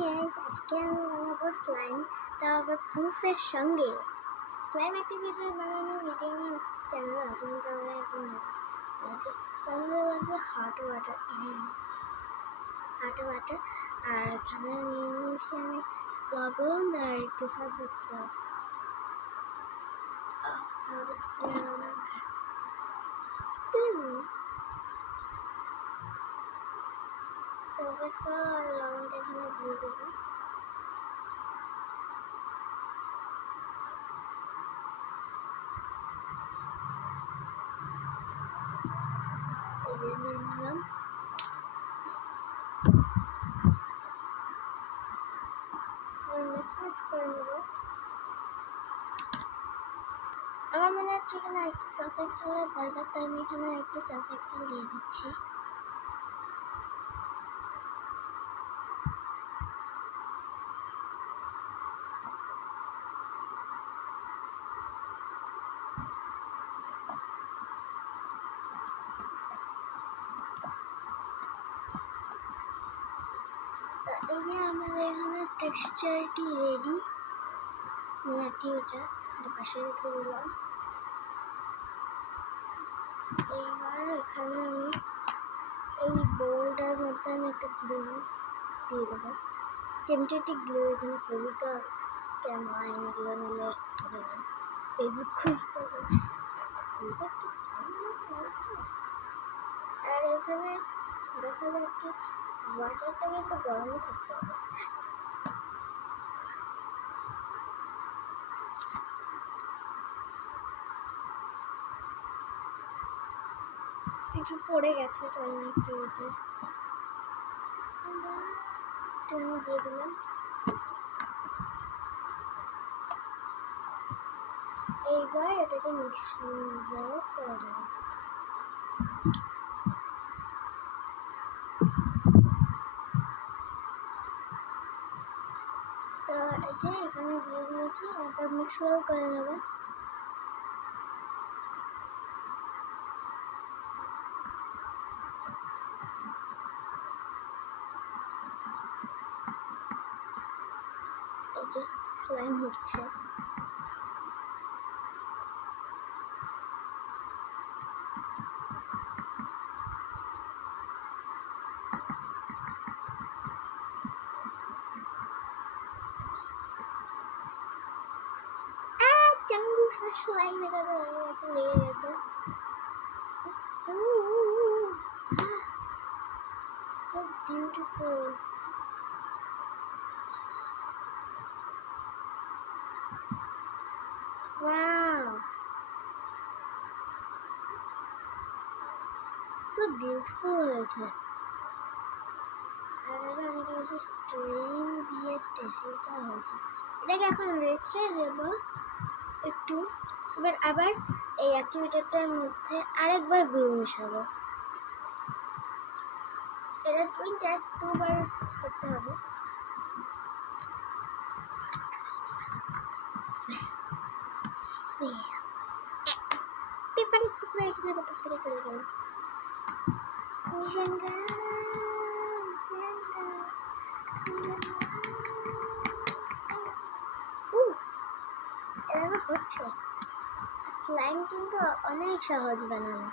Guys, আজকে আমি বানাবো স্লাইম, তাও আবার প্রুফের সঙ্গে। স্লাইম অ্যাক্টিভিটির বানানোর ভিডিও আমার চ্যানেলে আছে, কিন্তু আমরা এখন আছে। তো আমাদের লাগবে হট ওয়াটার, আর এখানে নিয়ে নিয়েছি আমি লবণ আর একটু সার্ফ এক্সেল। আমাদের স্পুনের অনেক স্পুন সার্ফ এক্সেল আর লবণটা এখানে দিয়ে দেবো। দিয়ে নিলাম মিক্স করে নেব। আমার মনে হচ্ছে এখানে একটু সার্ফ এক্সেলের দরকার, তাই আমি এখানে একটু সার্ফ এক্সেল দিয়ে দিচ্ছি। এই যে আমাদের এখানে টেক্সচারটি রেডি। এটা পাশে রেখে দিলাম। এইবার এখানে আমি এই বোল্ডের মধ্যে আমি একটা গ্লু দিয়ে দেবো, টেম্পটেটিভ গ্লু। এখানে ফেভিকল, ক্যামলাইন এগুলো নিলে হবে না, ফেভিকুইক আর এখানে দেখা যাচ্ছে ওয়াটারটা কিন্তু গরমই থাকতে হবে। একটু পড়ে গেছে স্লাইম অ্যাক্টিভিটি, একটু আমি দিয়ে দিলাম। এইবার এটাকে মিক্স করে দেবো। তো এই যে এখানে দিয়ে দিয়েছি, এরপর মিক্স করে দেবো। এই যে স্লাইম হচ্ছে। চাঙ্গুসা স্লাইম এটাতে হয়ে গেছে, লেগে গেছে। So beautiful. Wow. So beautiful হয়েছে। আর এটা অনেক বেশি স্ট্রেন দিয়ে স্টেসিস হয়েছে। এটাকে এখন রেখে দেব একটু। এবার আবার এই অ্যাক্টিভিটিটার মধ্যে আরেকবার গ্লু মেশাবো। এটা 2বার করতে হবে। পেপারের টুকরো এখানে ভেতর থেকে চলে গেল। এভাবে হচ্ছে। স্লাইম কিন্তু অনেক সহজ বানানো।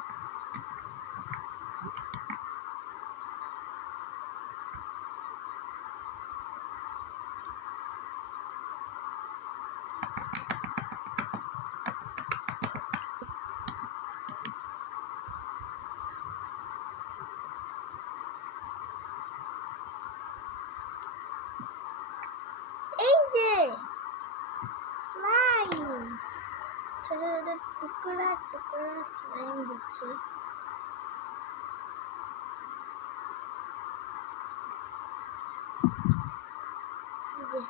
এই যে স্লাইম, ছোট ছোট টুকরা টুকরা স্লাইম হচ্ছে। যে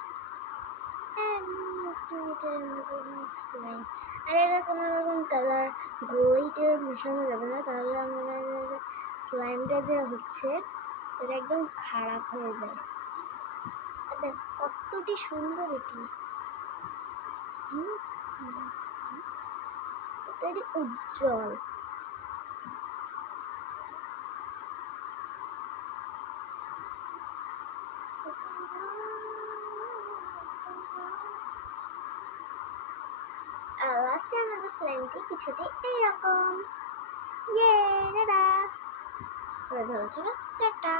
স্লাইম, আর এটা কোনো রকম কালার গ্লিটার মেশানো যাবে না, তাহলে আমাদের স্লাইমটা যে হচ্ছে এটা একদম খারাপ হয়ে যায়। দেখ কতটি সুন্দর এটি, এটি উজ্জ্বল। লাস্টে আমাদের স্লাইমটি কিছুটা এইরকম। ইয়ে, টাটা। ভালো থাকো, টাটা।